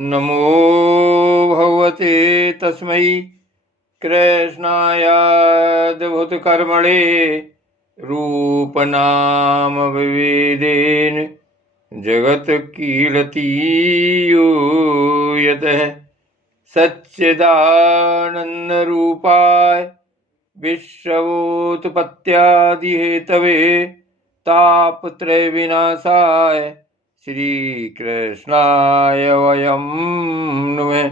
नमो भगवते तस्मै कृष्णायाद्भुतकर्मणे रूपनाम विवेदेन जगत्कीर्तियो यतः सच्चिदानन्दरूपाय विश्वोत्पत्त्यादिहेतवे तापत्रयविनाशाय श्री कृष्णाय वयं नुमः।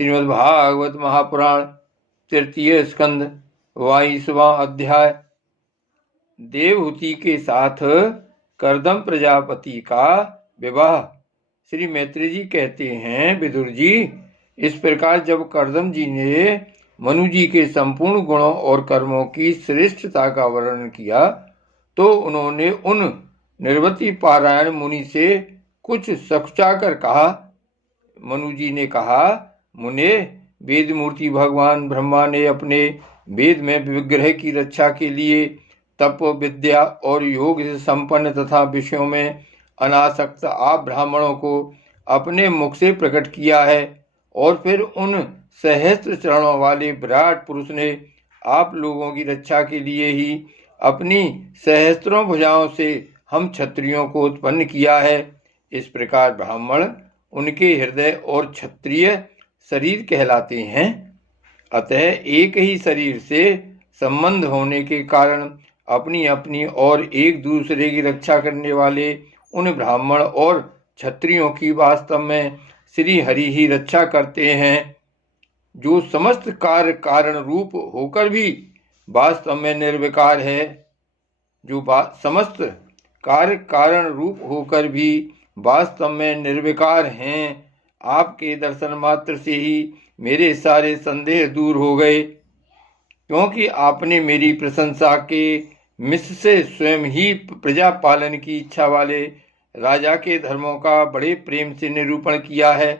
श्रीमद्भागवत महापुराण तृतीय स्कंद 22वां अध्याय। देवहूति के साथ कर्दम प्रजापति का विवाह। श्री मैत्री जी कहते हैं, विदुर जी, इस प्रकार जब कर्दम जी ने मनु जी के संपूर्ण गुणों और कर्मों की श्रेष्ठता का वर्णन किया तो उन्होंने उन निर्वति पारायण मुनि से कुछ सकुचाकर कहा। मनु जी ने कहा, मुने, वेद मूर्ति भगवान ब्रह्मा ने अपने वेद में विग्रह की रक्षा के लिए तप, विद्या और योग से संपन्न तथा विषयों में अनासक्त आप ब्राह्मणों को अपने मुख से प्रकट किया है और फिर उन सहस्त्र चरणों वाले विराट पुरुष ने आप लोगों की रक्षा के लिए ही अपनी सहस्त्रों भुजाओं से हम क्षत्रियों को उत्पन्न किया है। इस प्रकार ब्राह्मण उनके हृदय और क्षत्रिय शरीर कहलाते हैं। अतः एक ही शरीर से संबंध होने के कारण अपनी अपनी और एक दूसरे की रक्षा करने वाले उन ब्राह्मण और क्षत्रियों की वास्तव में श्री हरि ही रक्षा करते हैं, जो समस्त कार्य कारण रूप होकर भी वास्तव में निर्विकार है। जो समस्त कार्य कारण रूप होकर भी वास्तव में निर्विकार हैं। आपके दर्शन मात्र से ही मेरे सारे संदेह दूर हो गए, क्योंकि आपने मेरी प्रशंसा के मिश से स्वयं ही प्रजा पालन की इच्छा वाले राजा के धर्मों का बड़े प्रेम से निरूपण किया है।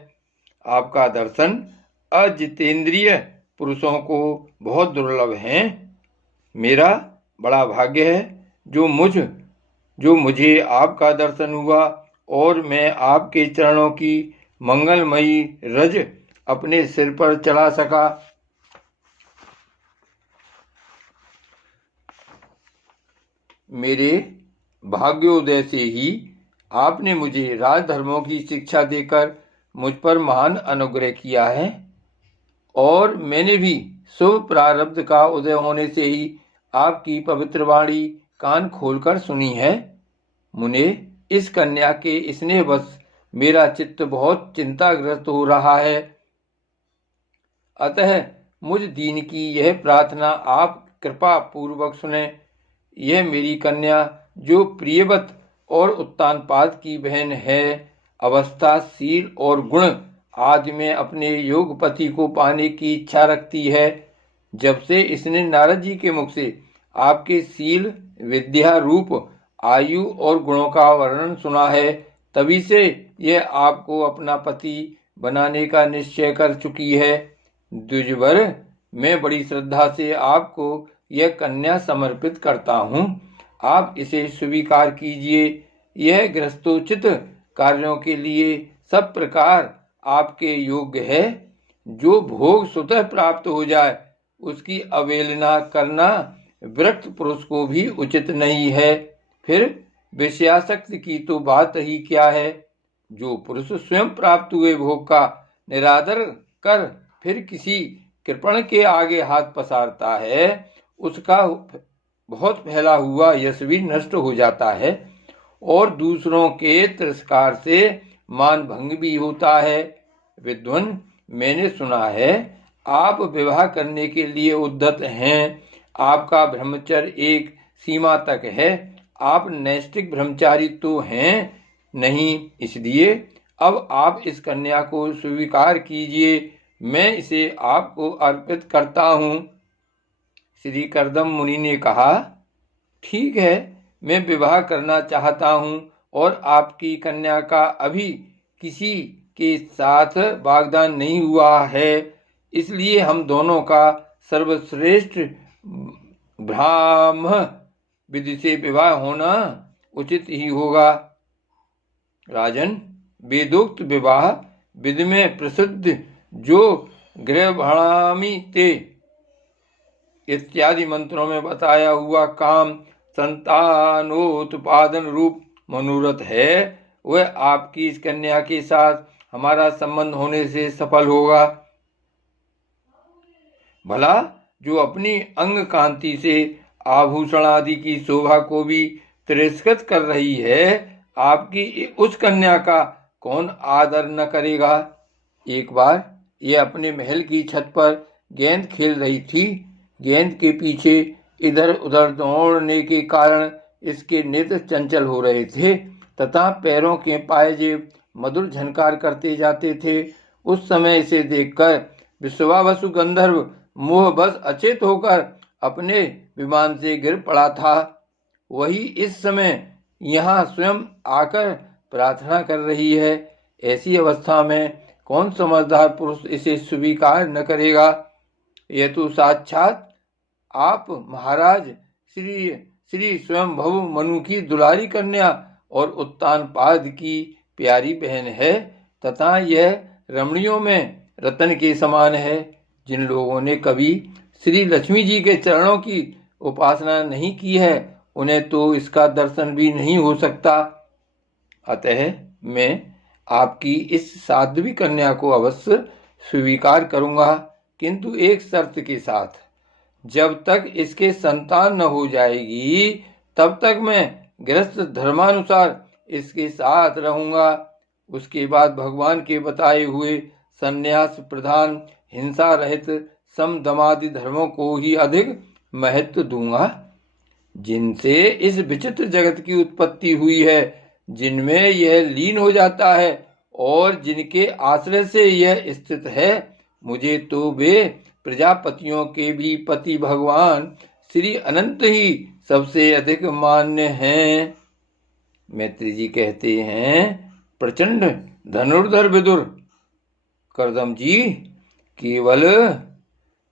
आपका दर्शन अजितेंद्रिय पुरुषों को बहुत दुर्लभ है। मेरा बड़ा भाग्य है जो मुझे आपका दर्शन हुआ और मैं आपके चरणों की मंगलमयी रज अपने सिर पर चढ़ा सका। मेरे भाग्योदय से ही आपने मुझे राजधर्मों की शिक्षा देकर मुझ पर महान अनुग्रह किया है और मैंने भी शुभ प्रारब्ध का उदय होने से ही आपकी पवित्र वाणी कान खोलकर सुनी है। मुने, इस कन्या के स्नेहवश मेरा चित्त बहुत चिंताग्रस्त हो रहा है। अतः मुझ दीन की यह प्रार्थना आप कृपा पूर्वक सुने। यह मेरी कन्या, जो प्रियवत और उत्तानपाद की बहन है, अवस्था, शील और गुण आदि में अपने योगपति को पाने की इच्छा रखती है। जब से इसने नारद जी के मुख से आपके शील, विद्या, रूप, आयु और गुणों का वर्णन सुना है, तभी से यह आपको अपना पति बनाने का निश्चय कर चुकी है। द्विजवर, मैं बड़ी श्रद्धा से आपको यह कन्या समर्पित करता हूँ। आप इसे स्वीकार कीजिए। यह गृहस्थोचित कार्यों के लिए सब प्रकार आपके योग्य है। जो भोग स्वतः प्राप्त हो जाए उसकी अवहेलना करना विरक्त पुरुष को भी उचित नहीं है। फिर विषयासक्ति की तो बात ही क्या है। जो पुरुष स्वयं प्राप्त हुए भोग का निरादर कर फिर किसी कृपण के आगे हाथ पसारता है, उसका बहुत फैला हुआ यश भी नष्ट हो जाता है और दूसरों के तिरस्कार से मान भंग भी होता है। विद्वान, मैंने सुना है आप विवाह करने के लिए उद्यत हैं। आपका ब्रह्मचर्य एक सीमा तक है। आप नैष्ठिक ब्रह्मचारी तो हैं नहीं, इसलिए अब आप इस कन्या को स्वीकार कीजिए। मैं इसे आपको अर्पित करता हूँ। श्री कर्दम मुनि ने कहा, ठीक है, मैं विवाह करना चाहता हूँ और आपकी कन्या का अभी किसी के साथ वाग्दान नहीं हुआ है, इसलिए हम दोनों का सर्वश्रेष्ठ ब्राह्म विधि से विवाह होना उचित ही होगा। राजन, वेदोक्त विवाह विद में प्रसिद्ध जो गृहभाणामि ते इत्यादि मंत्रों में बताया हुआ काम संतानोत्पादन रूप मनोरथ है, वह आपकी इस कन्या के साथ हमारा संबंध होने से सफल होगा। भला जो अपनी अंग कांति से आभूषण आदि की शोभा को भी तिरस्कृत कर रही है, आपकी उस कन्या का कौन आदर न करेगा। एक बार यह अपने महल की छत पर गेंद खेल रही थी। गेंद के पीछे इधर उधर दौड़ने के कारण इसके नेत्र चंचल हो रहे थे तथा पैरों के पायजेब मधुर झनकार करते जाते थे। उस समय इसे देखकर विश्वावसु गंधर्व मोहबस अचेत होकर अपने विमान से गिर पड़ा था। वही इस समय यहाँ स्वयं आकर प्रार्थना कर रही है। ऐसी अवस्था में कौन समझदार पुरुष इसे स्वीकार न करेगा। यह तो साक्षात आप महाराज श्री स्वयं भव मनु की दुलारी कन्या और उत्तानपाद की प्यारी बहन है तथा यह रमणियों में रतन के समान है। जिन लोगों ने कभी श्री लक्ष्मी जी के चरणों की उपासना नहीं की है, उन्हें तो इसका दर्शन भी नहीं हो सकता। अतः मैं आपकी इस साध्वी कन्या को अवश्य स्वीकार करूंगा, किंतु एक शर्त के साथ। जब तक इसके संतान न हो जाएगी तब तक मैं गृहस्थ धर्मानुसार इसके साथ रहूंगा। उसके बाद भगवान के बताए हुए संन्यास प्रधान हिंसा रहित समदमादि धर्मों को ही अधिक महत्व दूंगा, जिनसे इस विचित्र जगत की उत्पत्ति हुई है, जिनमें यह लीन हो जाता है और जिनके आश्रय से यह स्थित है। मुझे तो वे प्रजापतियों के भी पति भगवान श्री अनंत ही सबसे अधिक मान्य हैं। मैत्री जी कहते हैं, प्रचंड धनुर्धर विदुर करदम जी केवल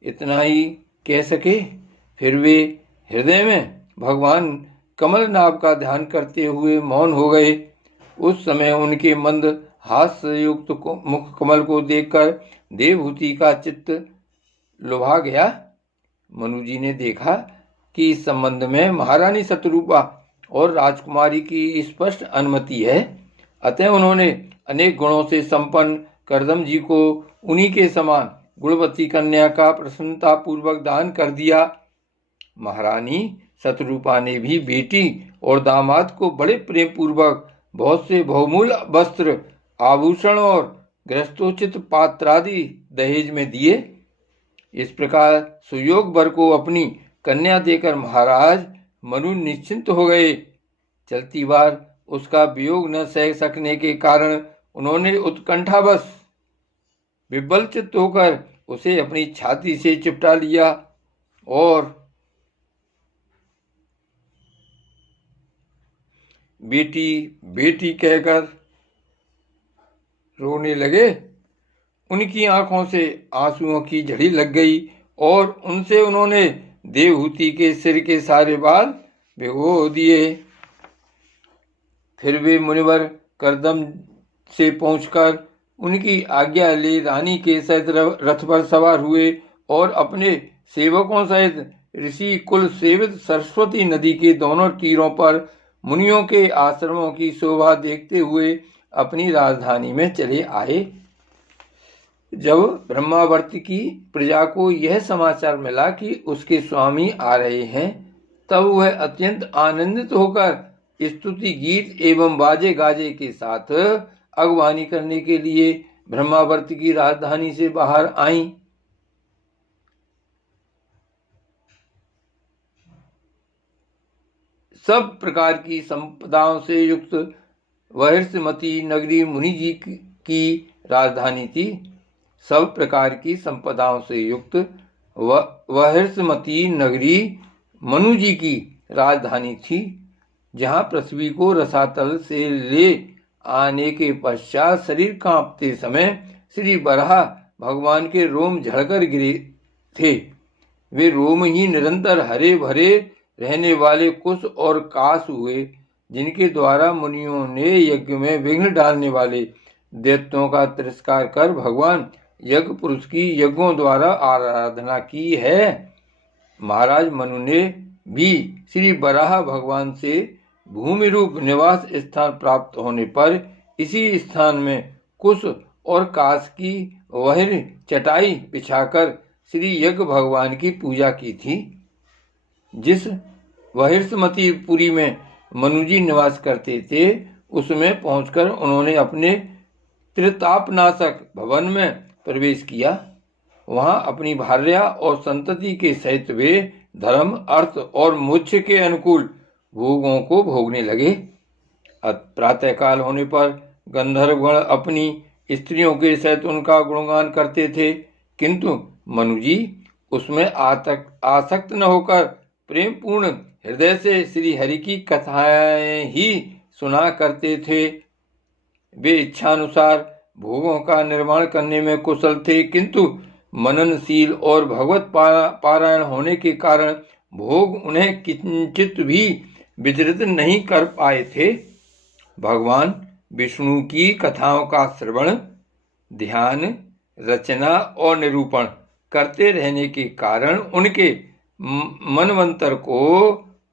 इतना ही कह सके। फिर वे हृदय में भगवान कमल नाभ का ध्यान करते हुए मौन हो गए। उस समय उनके मंद हास्य युक्त मुख कमल को देखकर देवहूति का चित्त लुभा गया। मनु जी ने देखा कि इस संबंध में महारानी शतरूपा और राजकुमारी की स्पष्ट अनुमति है। अतः उन्होंने अनेक गुणों से संपन्न करदम जी को उन्हीं के समान गुणवती कन्या का प्रसन्नता पूर्वक दान कर दिया। महारानी शतरूपा ने भी बेटी और दामाद को बड़े प्रेम पूर्वक बहुत से बहुमूल्य वस्त्र, आभूषण और गृहस्थोचित पात्रादि दहेज में दिए। इस प्रकार सुयोग वर को अपनी कन्या देकर महाराज मनु निश्चिंत हो गए। चलती बार उसका वियोग न सह सकने के कारण उन्होंने उत्कंठावश विबल चित्त होकर उसे अपनी छाती से चिपटा लिया और बेटी बेटी कहकर रोने लगे। उनकी आंखों से आंसुओं की झड़ी लग गई और उनसे उन्होंने देवहूति के सिर के सारे बाल भिगो दिए। फिर वे मुनिवर करदम से पहुंचकर उनकी आज्ञा ले रानी के सहित रथ पर सवार हुए और अपने सेवकों सहित ऋषि कुल सेवित सरस्वती नदी के दोनों तीरों पर मुनियों के आश्रमों की शोभा देखते हुए अपनी राजधानी में चले आए। जब ब्रह्मावर्त की प्रजा को यह समाचार मिला कि उसके स्वामी आ रहे हैं, तब वह अत्यंत आनंदित होकर स्तुति गीत एवं बाजे गाजे के साथ अगवानी करने के लिए ब्रह्मावर्त की राजधानी से बाहर आईं। सब प्रकार की संपदाओं से युक्त वहर्षमती नगरी मुनि जी की राजधानी थी। सब प्रकार की संपदाओं से युक्त वहर्षमती नगरी मनु जी की राजधानी थी, जहाँ पृथ्वी को रसातल से ले आने के पश्चात शरीर कांपते समय श्री बराह भगवान के रोम झड़कर गिरे थे। वे रोम ही निरंतर हरे भरे रहने वाले कुश और काश हुए, जिनके द्वारा मुनियों ने यज्ञ में विघ्न डालने वाले दैत्यों का तिरस्कार कर भगवान यज्ञ पुरुष की यज्ञों द्वारा आराधना की है। महाराज मनु ने भी श्री बराह भगवान से भूमि रूप निवास स्थान प्राप्त होने पर इसी स्थान में कुश और काश की वहर चटाई बिछाकर श्री यज्ञ भगवान की पूजा की थी। जिस वहिर्समती पुरी में मनुजी निवास करते थे उसमें पहुंचकर उन्होंने अपने त्रितापनाशक भवन में प्रवेश किया। वहां अपनी भार्या और संतति के सहित वे धर्म अर्थ और मोक्ष के अनुकूल भोगों को भोगने लगे। प्रातःकाल होने पर गंधर्वगण अपनी स्त्रियों के सहित उनका गुणगान करते थे, किंतु मनुजी उसमें आसक्त न होकर प्रेम पूर्ण हृदय से श्री हरि की कथाएं ही सुना करते थे। वे इच्छानुसार भोगों का निर्माण करने में कुशल थे, किंतु मननशील और भगवत पारायण होने के कारण भोग उन्हें किंचित भी विचलित नहीं कर पाए थे। भगवान विष्णु की कथाओं का श्रवण, ध्यान, रचना और निरूपण करते रहने के कारण उनके मनवंतर को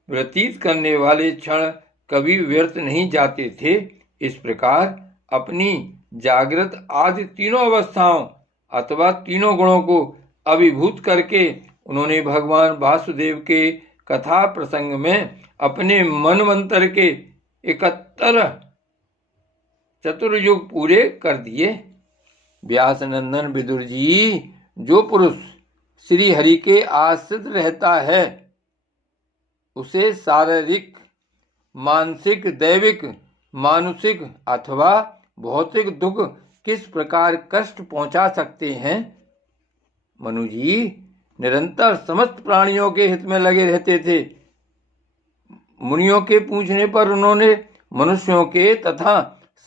व्यतीत करने वाले क्षण कभी व्यर्थ नहीं जाते थे। इस प्रकार अपनी जागृत आदि तीनों अवस्थाओं अथवा तीनों गुणों को अभिभूत करके उन्होंने भगवान वासुदेव के कथा प्रसंग में अपने मनवंतर के 71 चतुर्युग पूरे कर दिए। व्यास नंदन विदुर जी, जो पुरुष श्री हरि के आश्रित रहता है उसे शारीरिक, मानसिक, दैविक, मानुषिक अथवा भौतिक दुख किस प्रकार कष्ट पहुंचा सकते हैं। मनु जी निरंतर समस्त प्राणियों के हित में लगे रहते थे। मुनियों के पूछने पर उन्होंने मनुष्यों के तथा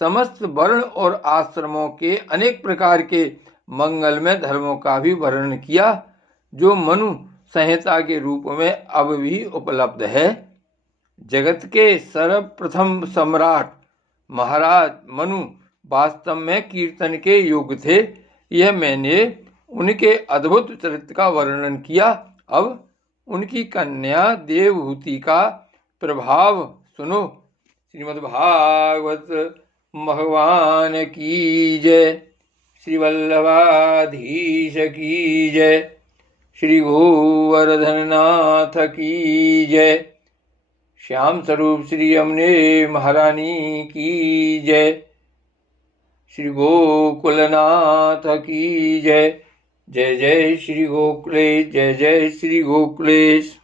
समस्त वर्ण और आश्रमों के अनेक प्रकार के मंगलमय धर्मों का भी वर्णन किया, जो मनु संहिता के रूप में अब भी उपलब्ध है। जगत के सर्वप्रथम सम्राट महाराज मनु वास्तव में कीर्तन के योग्य थे। यह मैंने उनके अद्भुत चरित्र का वर्णन किया। अब उनकी कन्या देवहूति का प्रभाव सुनो। श्रीमद्भागवत भगवान की जय। श्री वल्लभाधीश की जय। श्री गोवर्धननाथ की जय। श्याम स्वरूप श्री यमुने महारानी की जय। श्री गोकुलनाथ की जय। जय जय श्री गोकुलेश, जय जय श्री गोकुलेश।